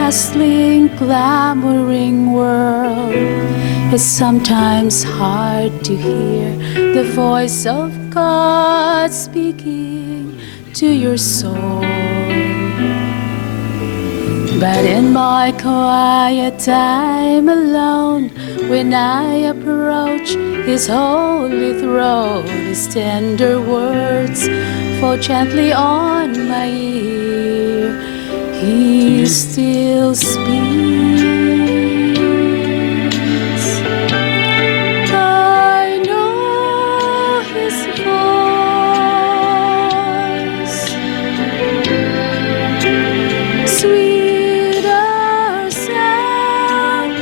hustling, clamoring world, it's sometimes hard to hear the voice of God speaking to your soul. But in my quiet time alone, when I approach His holy throne, His tender words fall gently on my ear. He still speaks. I know His voice, sweeter sound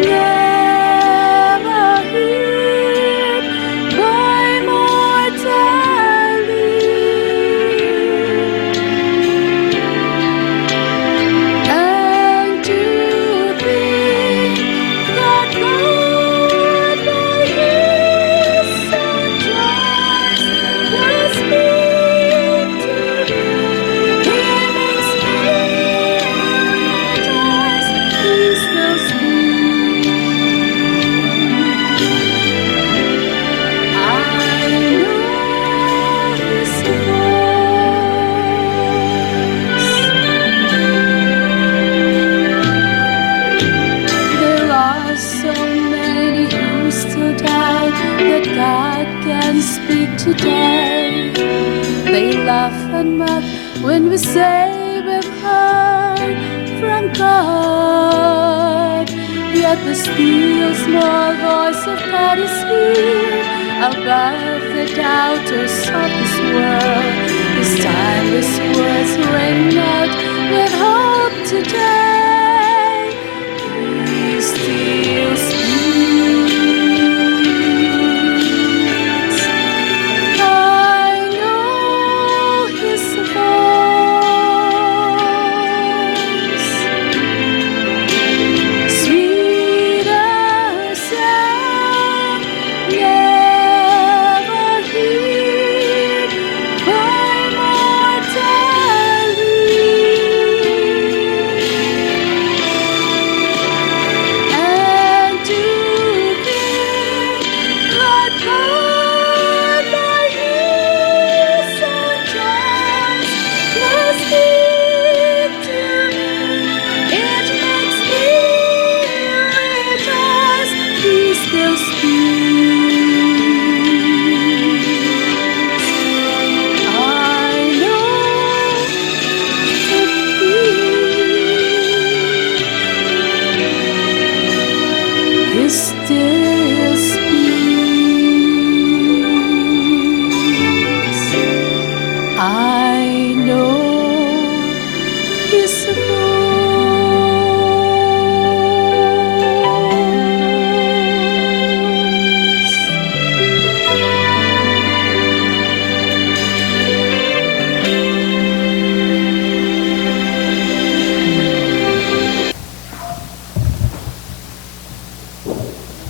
never heard by mortal ear. And to think that God by His Son Christ will speak to me, He makes me rejoice. He still speaks. I know His voice. There are so many who still doubt that God can speak today. They laugh and mock when we say we've heard from God. Yet the still small voice of God is here, above the doubters of this world. His timeless words ring out with hope today. He still speaks. I know His voice, sweeter sound never heard by mortal ear. And to think that God by His Son Christ will speak to me, it makes me rejoice. He still speaks. I know He still speaks. I know His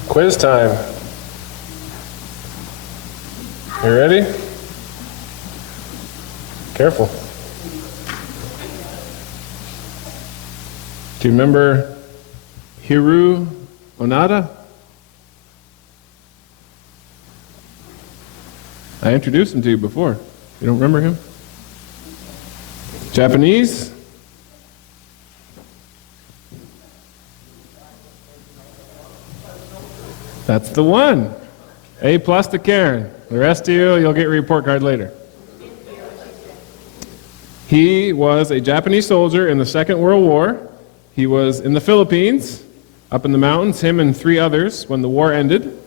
Quiz time. You ready? Careful. Do you remember Hiroo Onoda? I introduced him to you before. You don't remember him? Japanese? That's the one. A+ to Karen. The rest of you, you'll get your report card later. He was a Japanese soldier in the Second World War. He was in the Philippines, up in the mountains, him and 3 others, when the war ended.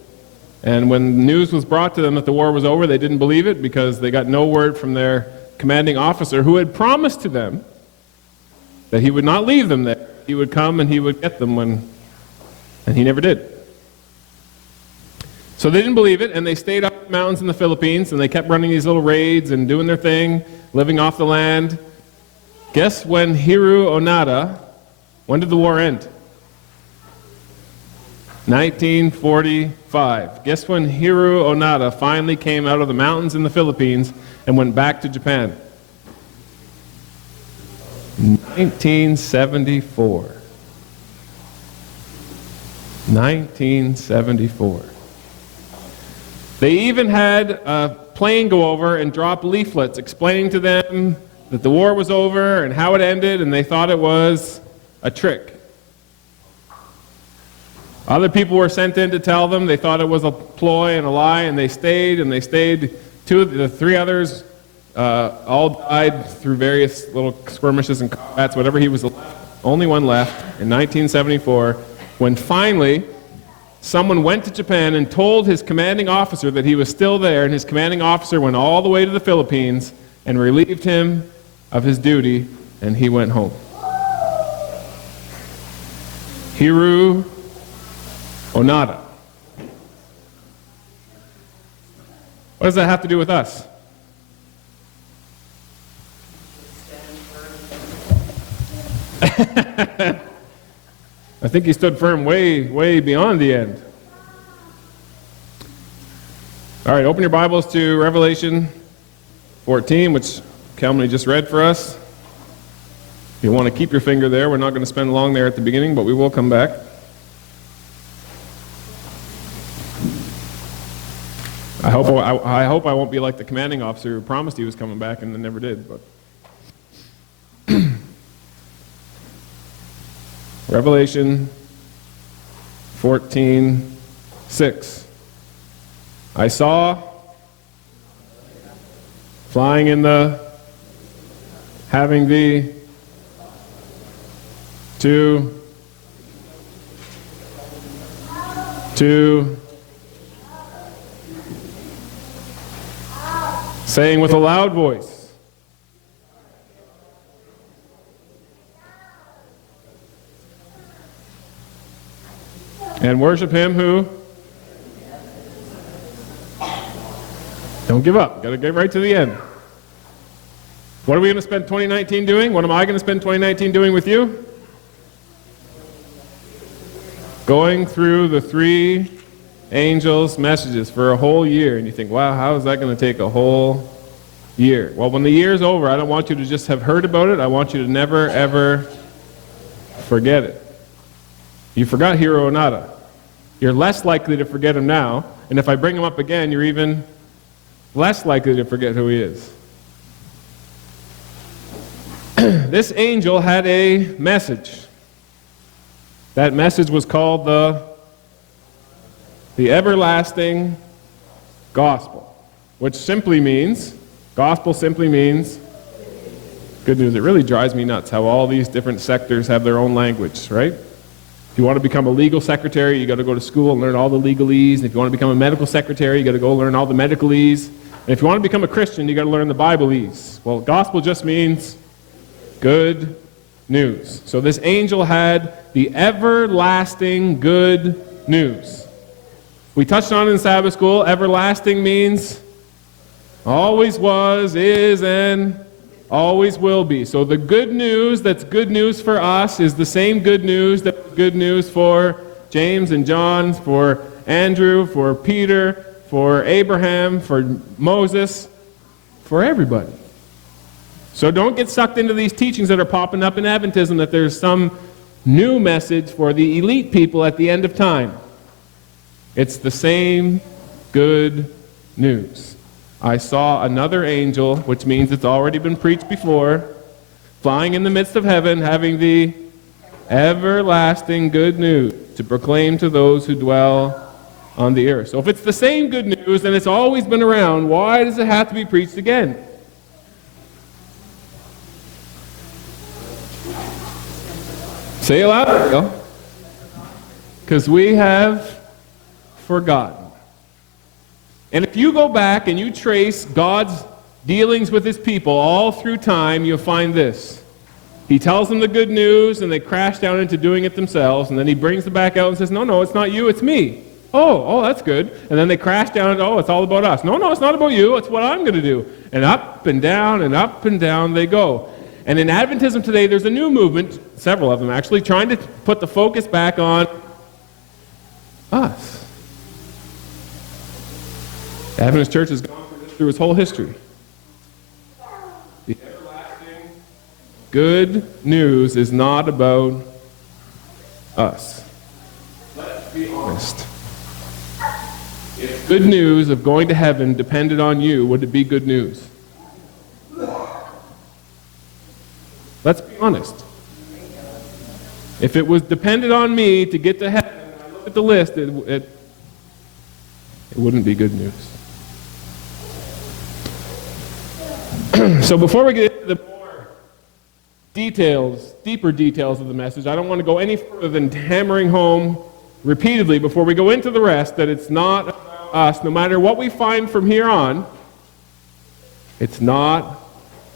And when news was brought to them that the war was over, they didn't believe it because they got no word from their commanding officer, who had promised to them that he would not leave them there. He would come and he would get them and he never did. So they didn't believe it, and they stayed up in the mountains in the Philippines, and they kept running these little raids and doing their thing, living off the land. Guess when Hiroo Onoda, when did the war end? 1945. Guess when Hiroo Onoda finally came out of the mountains in the Philippines and went back to Japan? 1974. 1974. They even had a plane go over and drop leaflets explaining to them that the war was over and how it ended, and they thought it was a trick. Other people were sent in to tell them they thought it was a ploy and a lie, and they stayed. The three others all died through various little skirmishes and combats, whatever. He was the only one left in 1974, when finally someone went to Japan and told his commanding officer that he was still there, and his commanding officer went all the way to the Philippines and relieved him of his duty, and he went home. Hiroo Onoda. What does that have to do with us? I think he stood firm way, way beyond the end. All right, open your Bibles to Revelation 14, which Kelman just read for us. If you want to keep your finger there, we're not going to spend long there at the beginning, but we will come back. I hope I won't be like the commanding officer who promised he was coming back and then never did. But Revelation 14:6. I saw flying in the having the two saying with a loud voice, and worship him who? Don't give up. Got to get right to the end. What are we going to spend 2019 doing? What am I going to spend 2019 doing with you? Going through the three angels' messages for a whole year. And you think, wow, how is that going to take a whole year? Well, when the year's over, I don't want you to just have heard about it. I want you to never, ever forget it. You forgot Hiroo Onoda. You're less likely to forget him now. And if I bring him up again, you're even less likely to forget who he is. This angel had a message. That message was called the everlasting gospel, which gospel simply means good news. It really drives me nuts how all these different sectors have their own language, right? If you want to become a legal secretary, you got to go to school and learn all the legalese. And if you want to become a medical secretary, you got to go learn all the medicalese. And if you want to become a Christian, you got to learn the Bibleese. Well, gospel just means good news. So this angel had the everlasting good news. We touched on it in Sabbath school. Everlasting means always was, is, and always will be. So the good news that's good news for us is the same good news that's good news for James and John, for Andrew, for Peter, for Abraham, for Moses, for everybody. So don't get sucked into these teachings that are popping up in Adventism that there's some new message for the elite people at the end of time. It's the same good news. I saw another angel, which means it's already been preached before, flying in the midst of heaven, having the everlasting good news to proclaim to those who dwell on the earth. So if it's the same good news and it's always been around, why does it have to be preached again? Say it louder. Because we have forgotten. And if you go back and you trace God's dealings with his people all through time, you'll find this. He tells them the good news, and they crash down into doing it themselves, and then he brings them back out and says, no, it's not you, it's me. Oh, that's good. And then they crash down and, it's all about us. No, it's not about you, it's what I'm going to do. And up and down they go. And in Adventism today, there's a new movement, several of them actually, trying to put the focus back on us. The Adventist Church has gone through its whole history. The everlasting Good news is not about us. Let's be honest. If good news of going to heaven depended on you, would it be good news? Let's be honest. If it was dependent on me to get to heaven, and I look at the list, it wouldn't be good news. So before we get into the more deeper details of the message, I don't want to go any further than hammering home repeatedly before we go into the rest that it's not about us. No matter what we find from here on, it's not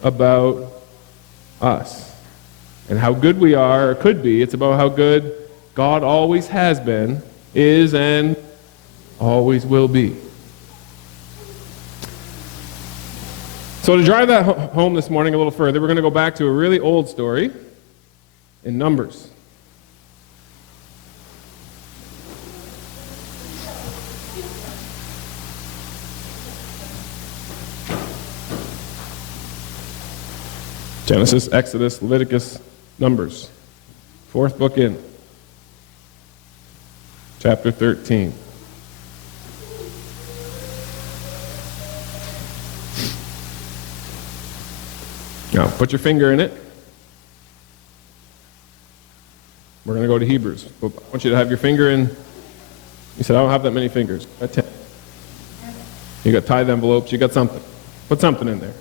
about us and how good we are or could be. It's about how good God always has been, is, and always will be. So to drive that home this morning a little further, we're going to go back to a really old story in Numbers. Genesis, Exodus, Leviticus, Numbers. Fourth book in. Chapter 13. Now, put your finger in it. We're going to go to Hebrews. I want you to have your finger in. You said, I don't have that many fingers. I got 10. You got tithe envelopes. You got something. Put something in there.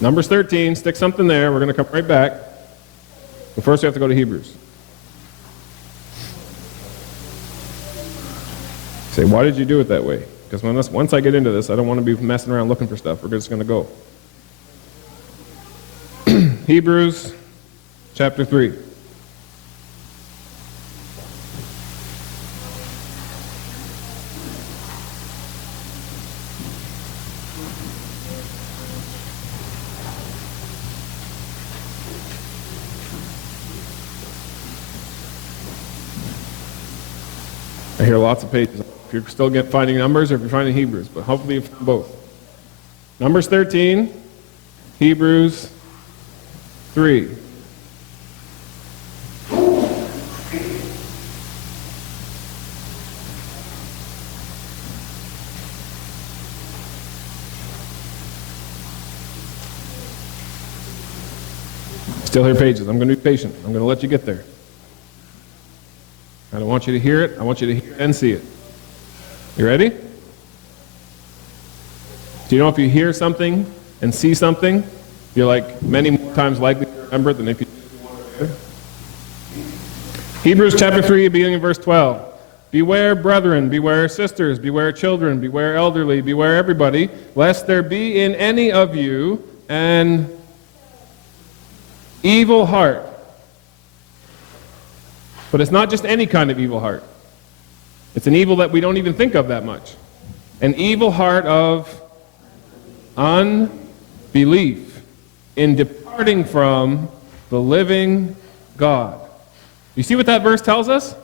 Numbers 13. Stick something there. We're going to come right back. But first we have to go to Hebrews. Say, why did you do it that way? Because once I get into this, I don't want to be messing around looking for stuff. We're just going to go. Hebrews chapter 3. I hear lots of pages. If you're still finding Numbers or if you're finding Hebrews, but hopefully you found both. Numbers 13, Hebrews 3. Still hear pages. I'm going to be patient. I'm going to let you get there. I don't want you to hear it. I want you to hear and see it. You ready? Do you know if you hear something and see something, you're like many more times likely to remember it than if you didn't want to hear it? Hebrews chapter 3, beginning in verse 12. Beware, brethren, beware, sisters, beware, children, beware, elderly, beware, everybody, lest there be in any of you an evil heart. But it's not just any kind of evil heart. It's an evil that we don't even think of that much. An evil heart of unbelief in departing from the living God. You see what that verse tells us?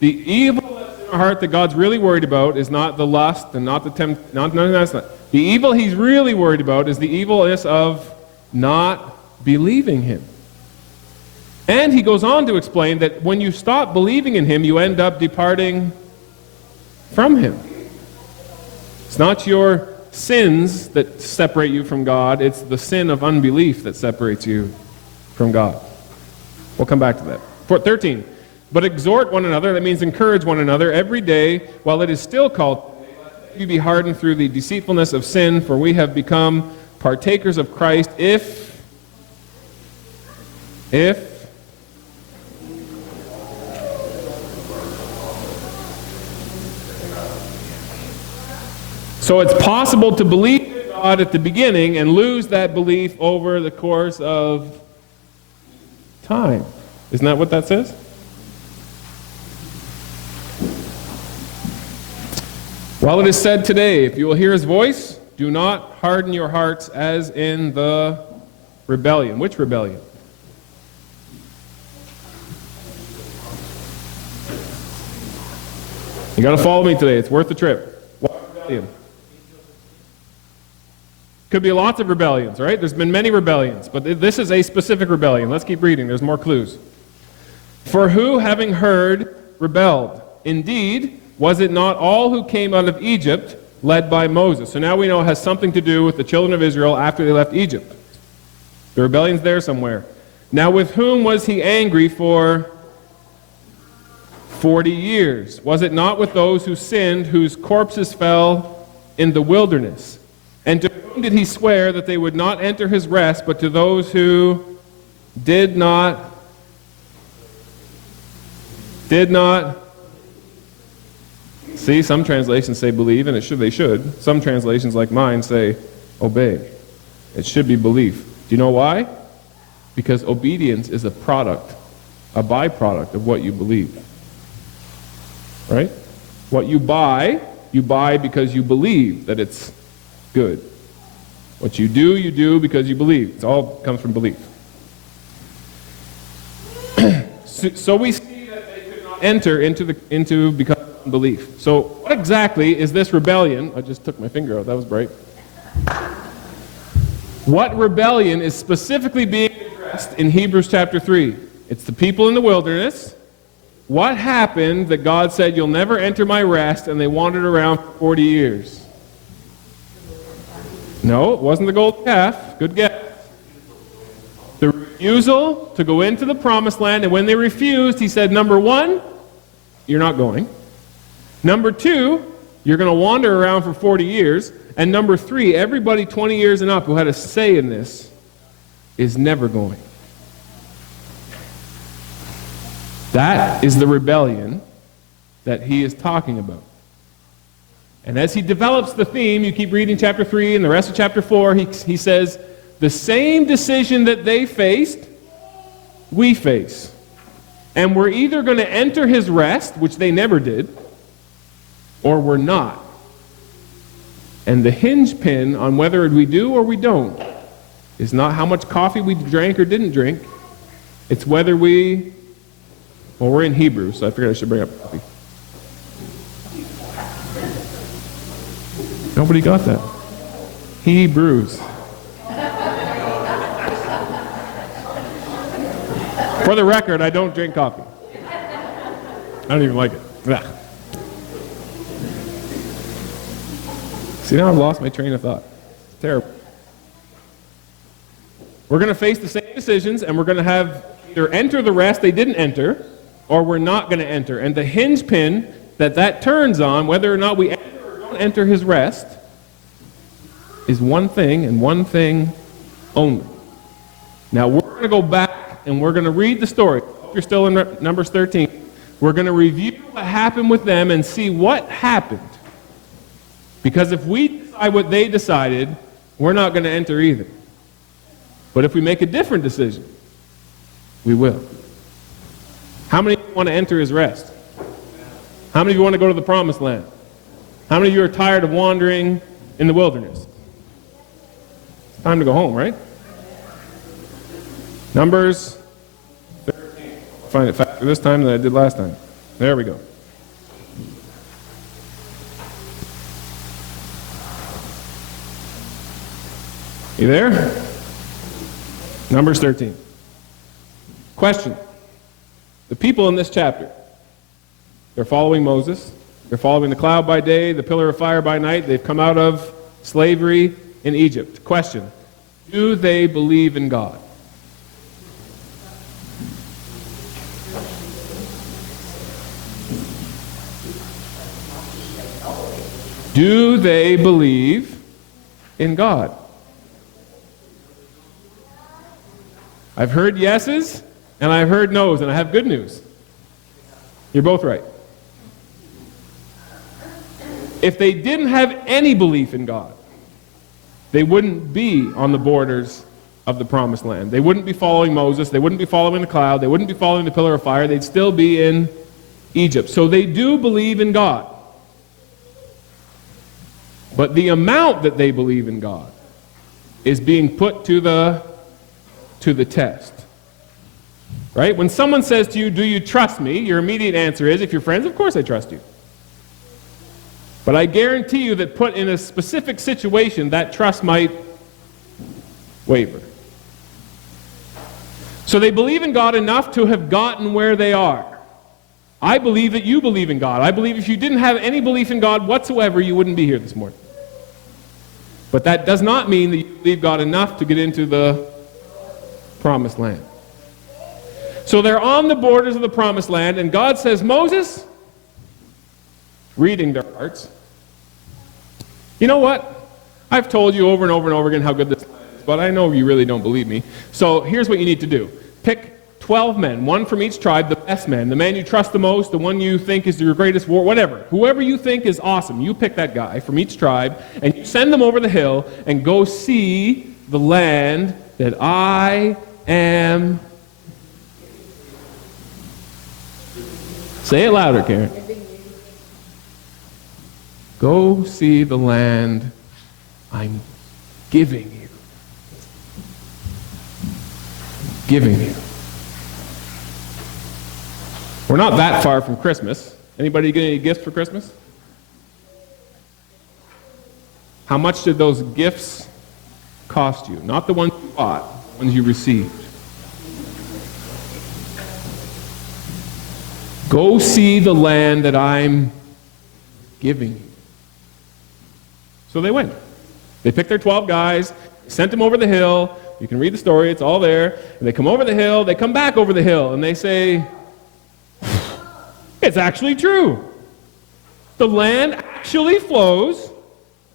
The evil that's in our heart that God's really worried about is not the lust and not the that's not. The evil he's really worried about is the evilness of not believing him. And he goes on to explain that when you stop believing in him, you end up departing from him. It's not your sins that separate you from God, it's the sin of unbelief that separates you from God. We'll come back to that. 13. But exhort one another, that means encourage one another every day while it is still called today, lest you be hardened through the deceitfulness of sin, for we have become partakers of Christ if so it's possible to believe in God at the beginning and lose that belief over the course of time. Isn't that what that says? While it is said today, if you will hear his voice, do not harden your hearts as in the rebellion. Which rebellion? You got to follow me today. It's worth the trip. What rebellion? Could be lots of rebellions, right? There's been many rebellions, but this is a specific rebellion. Let's keep reading. There's more clues. For who, having heard, rebelled? Indeed, was it not all who came out of Egypt led by Moses? So now we know it has something to do with the children of Israel after they left Egypt. The rebellion's there somewhere. Now with whom was he angry for 40 years? Was it not with those who sinned, whose corpses fell in the wilderness? And to whom did he swear that they would not enter his rest, but to those who did not? See, some translations say believe, and they should. Some translations, like mine, say obey. It should be belief. Do you know why? Because obedience is a byproduct of what you believe. Right? What you buy because you believe that it's good. What you do because you believe. It all comes from belief. So we see that they could not enter into because of unbelief. So what exactly is this rebellion? I just took my finger out. That was bright. What rebellion is specifically being addressed in Hebrews chapter 3? It's the people in the wilderness. What happened that God said, you'll never enter my rest, and they wandered around for 40 years? No, it wasn't the golden calf. Good guess. The refusal to go into the promised land, and when they refused, he said, number one, you're not going. Number two, you're going to wander around for 40 years. And number three, everybody 20 years and up who had a say in this is never going. That is the rebellion that he is talking about. And as he develops the theme, you keep reading chapter 3 and the rest of chapter 4, he says, the same decision that they faced, we face. And we're either going to enter his rest, which they never did, or we're not. And the hinge pin on whether we do or we don't is not how much coffee we drank or didn't drink. It's whether we're in Hebrew, so I figured I should bring up coffee. Nobody got that. Hebrews. For the record, I don't drink coffee. I don't even like it. Ugh. See, now I've lost my train of thought. Terrible. We're going to face the same decisions, and we're going to have either enter the rest they didn't enter, or we're not going to enter. And the hinge pin that turns on, whether or not we enter or don't enter his rest, is one thing and one thing only. Now, we're going to go back, and we're going to read the story. If you're still in Numbers 13, we're going to review what happened with them and see what happened. Because if we decide what they decided, we're not going to enter either. But if we make a different decision, we will. How many of you want to enter his rest? How many of you want to go to the promised land? How many of you are tired of wandering in the wilderness? It's time to go home, right? Numbers 13. I'll find it faster this time than I did last time. There we go. You there? Numbers 13. Question. The people in this chapter, they're following Moses. They're following the cloud by day, the pillar of fire by night. They've come out of slavery in Egypt. Question. Do they believe in God? Do they believe in God? I've heard yeses, and I've heard no's, and I have good news. You're both right. If they didn't have any belief in God, they wouldn't be on the borders of the promised land. They wouldn't be following Moses. They wouldn't be following the cloud. They wouldn't be following the pillar of fire. They'd still be in Egypt. So they do believe in God. But the amount that they believe in God is being put to the test. Right? When someone says to you, do you trust me? Your immediate answer is, if you're friends, of course I trust you. But I guarantee you that put in a specific situation, that trust might waver. So they believe in God enough to have gotten where they are. I believe that you believe in God. I believe if you didn't have any belief in God whatsoever, you wouldn't be here this morning. But that does not mean that you believe God enough to get into the promised land. So they're on the borders of the promised land, and God says, Moses, reading their hearts, you know what? I've told you over and over and over again how good this land is, but I know you really don't believe me. So here's what you need to do. Pick 12 men, one from each tribe, the best men, the man you trust the most, the one you think is your greatest war, whatever. Whoever you think is awesome, you pick that guy from each tribe, and you send them over the hill and go see the land that I am. Say it louder, Karen. Go see the land I'm giving you. Giving you. We're not that far from Christmas. Anybody get any gifts for Christmas? How much did those gifts cost you? Not the ones you bought, the ones you received. Go see the land that I'm giving you. So they went. They picked their 12 guys, sent them over the hill. You can read the story, it's all there. And they come over the hill, they come back over the hill, and they say, it's actually true. The land actually flows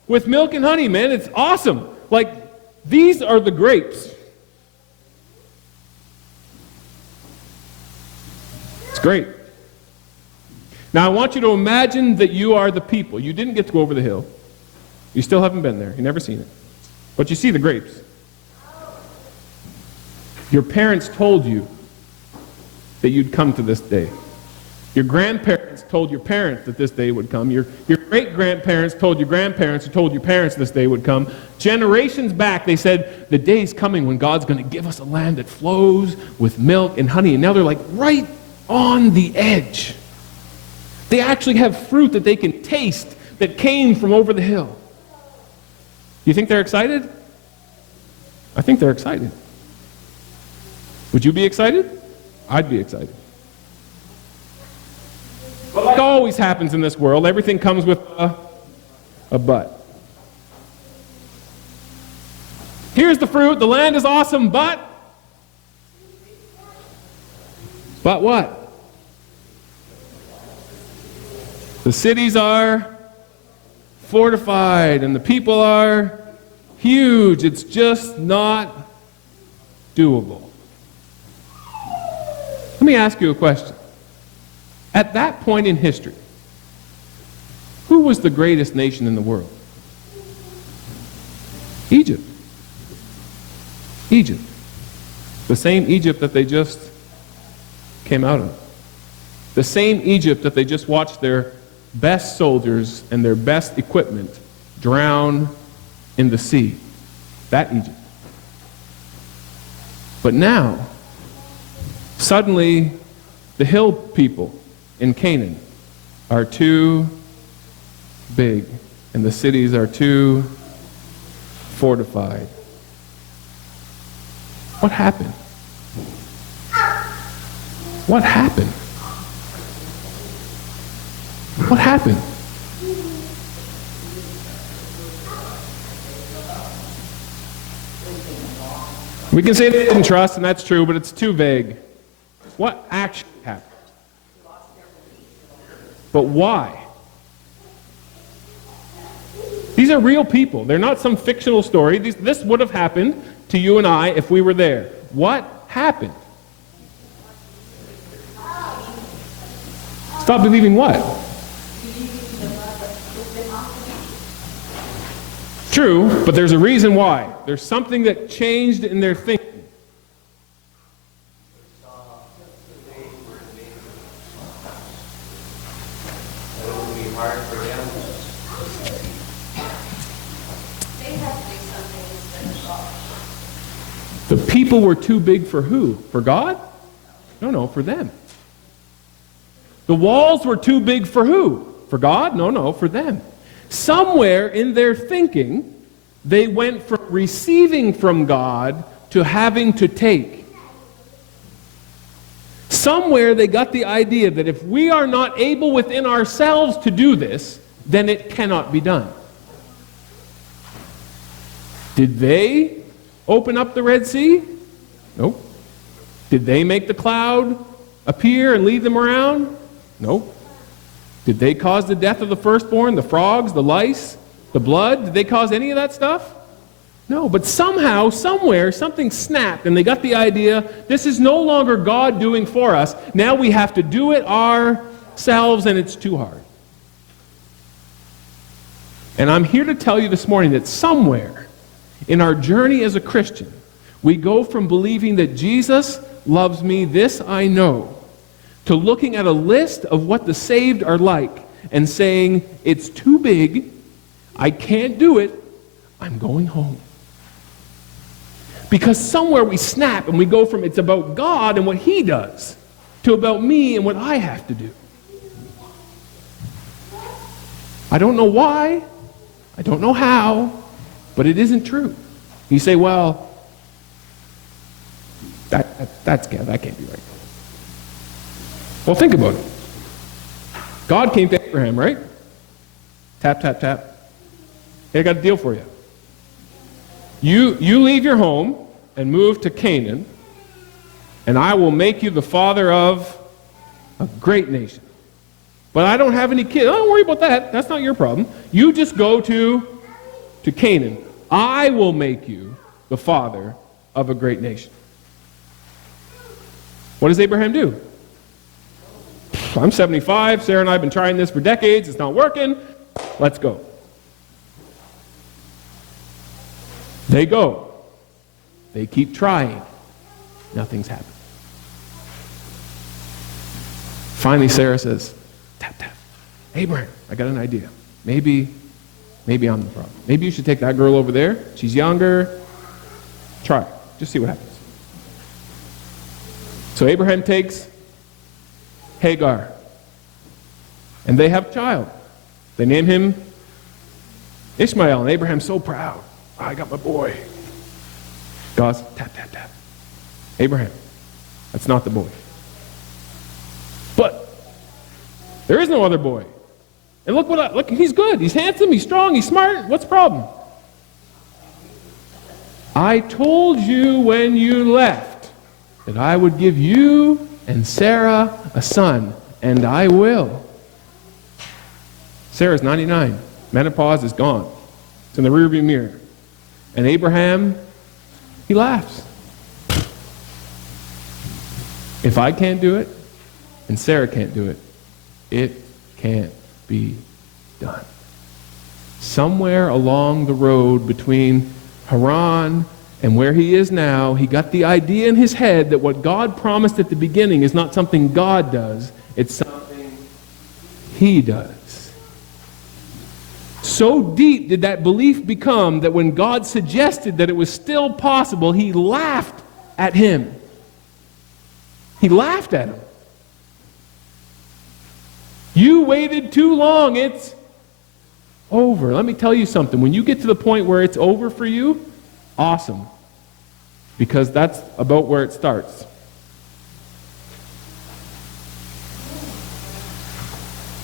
with milk and honey, man. It's awesome. Like, these are the grapes. It's great. Now, I want you to imagine that you are the people. You didn't get to go over the hill. You still haven't been there. You've never seen it. But you see the grapes. Your parents told you that you'd come to this day. Your grandparents told your parents that this day would come. Your great-grandparents told your grandparents who told your parents this day would come. Generations back, they said, the day's coming when God's going to give us a land that flows with milk and honey. And now they're like right on the edge. They actually have fruit that they can taste that came from over the hill. You think they're excited? I think they're excited. Would you be excited? I'd be excited. But like always happens in this world, everything comes with a but. Here's the fruit, the land is awesome, but what? The cities are fortified and the people are huge. It's just not doable. Let me ask you a question. At that point in history, who was the greatest nation in the world? Egypt. Egypt. The same Egypt that they just came out of. The same Egypt that they just watched their best soldiers and their best equipment drown in the sea. That Egypt. But now, suddenly, the hill people in Canaan are too big, and the cities are too fortified. What happened? What happened? What happened? We can say they didn't trust, and that's true, but it's too vague. What actually happened? But why? These are real people. They're not some fictional story. This would have happened to you and I if we were there. What happened? Stop believing what? True, but there's a reason why. There's something that changed in their thinking. The people were too big for who? For God? No, for them. The walls were too big for who? For God? No, for them. Somewhere in their thinking, They went from receiving from God to having to take. Somewhere they got the idea that if we are not able within ourselves to do this, then it cannot be done. Did they open up the Red Sea? Nope. Did they make the cloud appear and lead them around? Nope. Did they cause the death of the firstborn, the frogs, the lice, the blood? Did they cause any of that stuff? No, but somehow, somewhere, something snapped and they got the idea, this is no longer God doing for us. Now we have to do it ourselves and it's too hard. And I'm here to tell you this morning that somewhere in our journey as a Christian, we go from believing that Jesus loves me, this I know, to looking at a list of what the saved are like and saying, it's too big, I can't do it, I'm going home. Because somewhere we snap and we go from it's about God and what He does to about me and what I have to do. I don't know why, I don't know how, but it isn't true. You say, well, that can't be right. Well, think about it. God came to Abraham, right? Tap, tap, tap. Hey, I got a deal for you. You leave your home and move to Canaan, and I will make you the father of a great nation. But I don't have any kids. Don't worry about that. That's not your problem. You just go to Canaan. I will make you the father of a great nation. What does Abraham do? I'm 75. Sarah and I have been trying this for decades. It's not working. Let's go. They go. They keep trying. Nothing's happened. Finally, Sarah says, tap, tap. Abraham, I got an idea. Maybe I'm the problem. Maybe you should take that girl over there. She's younger. Try it. Just see what happens. So Abraham takes Hagar. And they have a child. They name him Ishmael. And Abraham's so proud. I got my boy. God's tap, tap, tap. Abraham, that's not the boy. But there is no other boy. And look, he's good. He's handsome. He's strong. He's smart. What's the problem? I told you when you left that I would give you and Sarah a son, and I will. Sarah's 99. Menopause is gone. It's in the rearview mirror. And Abraham, he laughs. If I can't do it, and Sarah can't do it, it can't be done. Somewhere along the road between Haran and where he is now, he got the idea in his head that what God promised at the beginning is not something God does, it's something he does. So deep did that belief become that when God suggested that it was still possible, he laughed at him. He laughed at him. You waited too long. It's over. Let me tell you something. When you get to the point where it's over for you, awesome. Because that's about where it starts.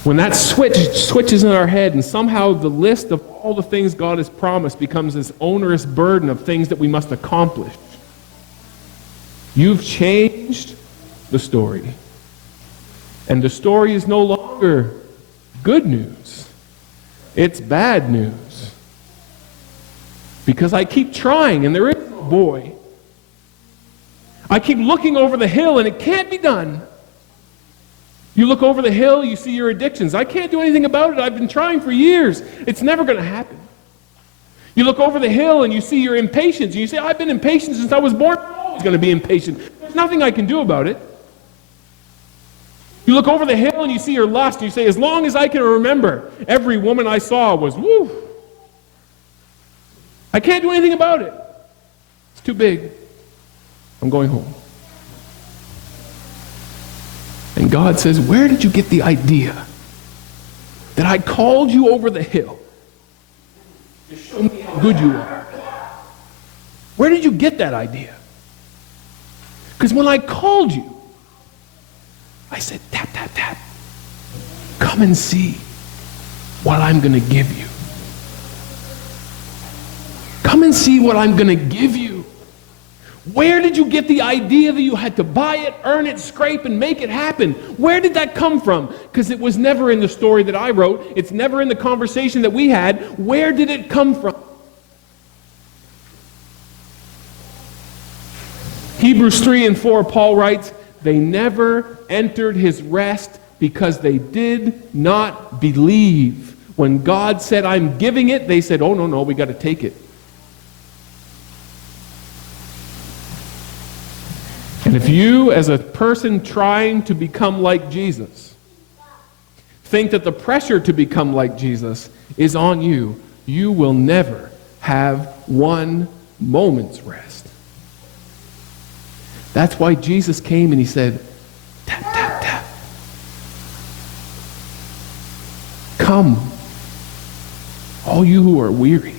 When that switches in our head and somehow the list of all the things God has promised becomes this onerous burden of things that we must accomplish, you've changed the story. And the story is no longer good news. It's bad news. Because I keep trying and there is no boy. I keep looking over the hill and it can't be done. You look over the hill, you see your addictions. I can't do anything about it. I've been trying for years. It's never going to happen. You look over the hill and you see your impatience. And you say, I've been impatient since I was born. I'm always going to be impatient. There's nothing I can do about it. You look over the hill and you see your lust. And you say, as long as I can remember, every woman I saw was, woo. I can't do anything about it. It's too big. I'm going home. And God says, where did you get the idea that I called you over the hill to show me how good you are. Where did you get that idea? Because when I called you, I said, tap, tap, tap. Come and see what I'm going to give you. Come and see what I'm going to give you. Where did you get the idea that you had to buy it, earn it, scrape, and make it happen? Where did that come from? Because it was never in the story that I wrote. It's never in the conversation that we had. Where did it come from? Hebrews 3 and 4, Paul writes, they never entered his rest because they did not believe. When God said, I'm giving it, they said, oh, no, we got to take it. And if you, as a person trying to become like Jesus, think that the pressure to become like Jesus is on you, you will never have one moment's rest. That's why Jesus came and he said, tap, tap, tap. Come, all you who are weary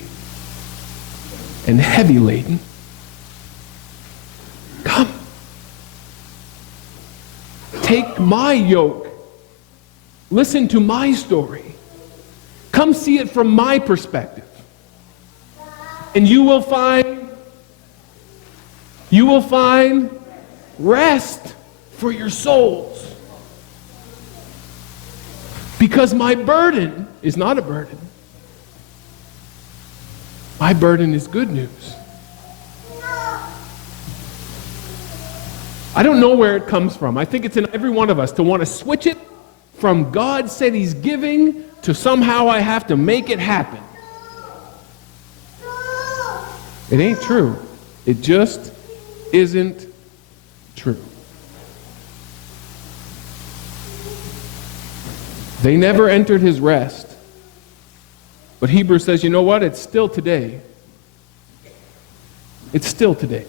and heavy laden, come. Take my yoke. Listen to my story. Come see it from my perspective. And you will find rest for your souls. Because my burden is not a burden. My burden is good news. I don't know where it comes from. I think it's in every one of us to want to switch it from God said he's giving to somehow I have to make it happen. It ain't true. It just isn't true. They never entered his rest. But Hebrews says, you know what? It's still today. It's still today.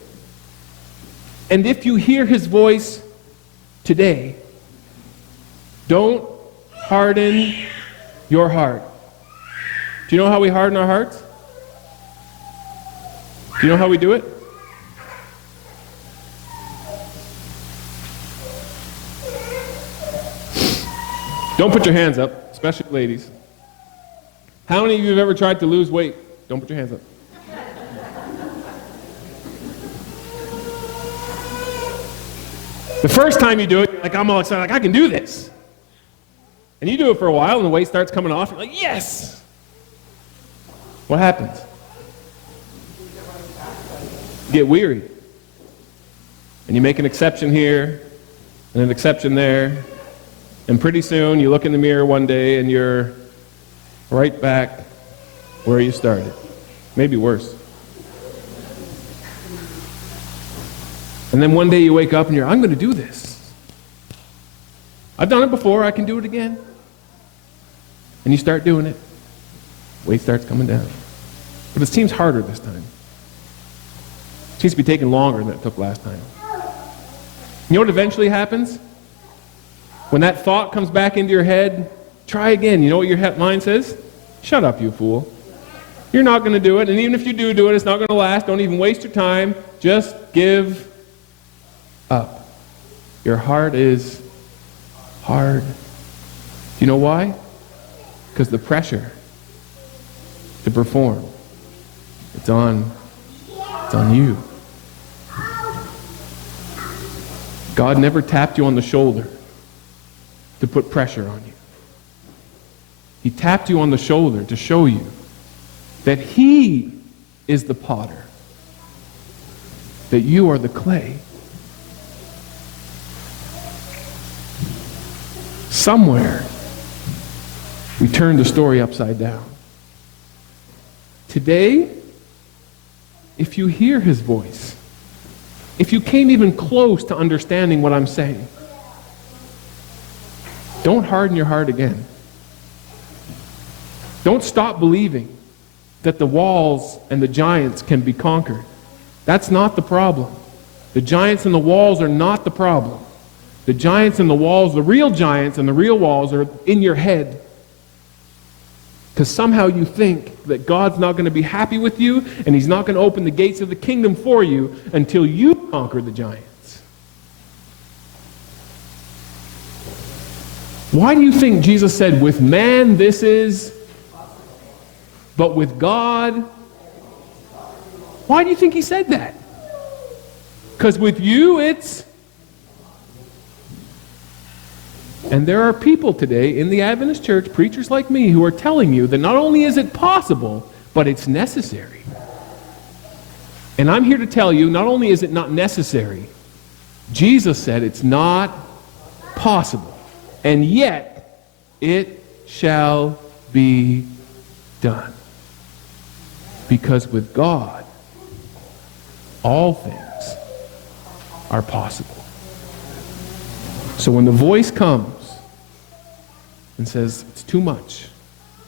And if you hear his voice today, don't harden your heart. Do you know how we harden our hearts? Do you know how we do it? Don't put your hands up, especially ladies. How many of you have ever tried to lose weight? Don't put your hands up. The first time you do it, you're like, I'm all excited, like, I can do this. And you do it for a while, and the weight starts coming off, you're like, yes! What happens? You get weary. And you make an exception here, and an exception there, and pretty soon you look in the mirror one day, and you're right back where you started. Maybe worse. And then one day you wake up and I'm going to do this. I've done it before, I can do it again. And you start doing it. Weight starts coming down. But it seems harder this time. It seems to be taking longer than it took last time. You know what eventually happens? When that thought comes back into your head, try again. You know what your mind says? Shut up, you fool. You're not going to do it. And even if you do it, it's not going to last. Don't even waste your time. Just give up. Your heart is hard. You know why? Because the pressure to perform, it's on you. God never tapped you on the shoulder to put pressure on you. He tapped you on the shoulder to show you that he is the potter, that you are the clay. Somewhere, we turn the story upside down. Today, if you hear his voice, if you came even close to understanding what I'm saying, don't harden your heart again. Don't stop believing that the walls and the giants can be conquered. That's not the problem. The giants and the walls are not the problem. The giants and the walls, the real giants and the real walls are in your head. Because somehow you think that God's not going to be happy with you and he's not going to open the gates of the kingdom for you until you conquer the giants. Why do you think Jesus said, with man this is, but with God? Why do you think he said that? Because with you it's... And there are people today in the Adventist church, preachers like me, who are telling you that not only is it possible, but it's necessary. And I'm here to tell you, not only is it not necessary, Jesus said it's not possible. And yet, it shall be done. Because with God, all things are possible. So when the voice comes and says, it's too much,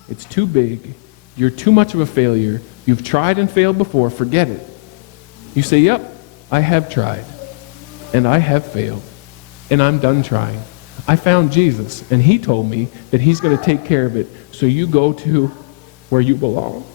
it's too big, you're too much of a failure, you've tried and failed before, forget it. You say, yep, I have tried, and I have failed, and I'm done trying. I found Jesus, and he told me that he's going to take care of it, so you go to where you belong.